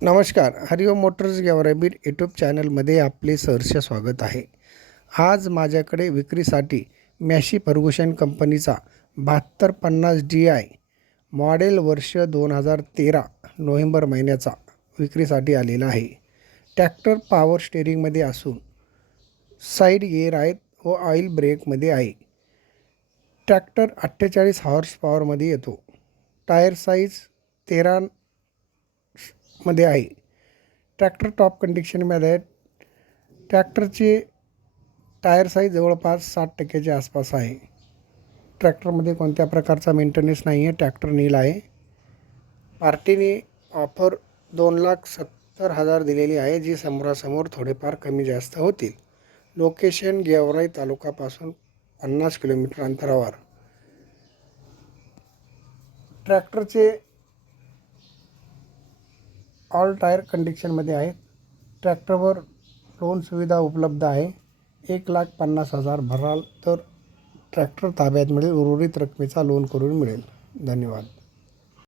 नमस्कार हरिओम Motors गॅवराबीर YouTube चॅनलमध्ये आपले सहर्ष स्वागत आहे. आज माझ्याकडे विक्रीसाठी मॅशी फर्गुशन कंपनीचा बहात्तर पन्नास डी आय मॉडेल वर्ष दोन हजार तेरा नोव्हेंबर महिन्याचा विक्रीसाठी आलेला आहे. ट्रॅक्टर पॉवर स्टेअरिंगमध्ये असून साईड गिअर आहेत व ऑइल ब्रेकमध्ये आहे. ट्रॅक्टर अठ्ठेचाळीस हॉर्स पॉवरमध्ये येतो. टायर साईज तेरा मध्ये आहे. ट्रॅक्टर टॉप कंडिशनमध्ये आहे ट्रॅक्टरचे टायर साईज जवळपास साठ टक्क्याच्या आसपास आहे. ट्रॅक्टरमध्ये कोणत्या प्रकारचा मेंटेनन्स नाही आहे ट्रॅक्टर नील आहे. पार्टीने ऑफर दोन लाख सत्तर हजार दिलेली आहे जी समोरासमोर थोडेफार कमी जास्त होतील. लोकेशन गेवराई तालुकापासून पन्नास किलोमीटर अंतरावर. ट्रॅक्टरचे ऑल टायर कंडिशनमध्ये आहेत. ट्रॅक्टरवर लोन सुविधा उपलब्ध आहे. एक लाख पन्नास हजार भराल तर ट्रॅक्टर ताब्यात मिळेल. उर्वरित रकमेचा लोन करून मिळेल. धन्यवाद.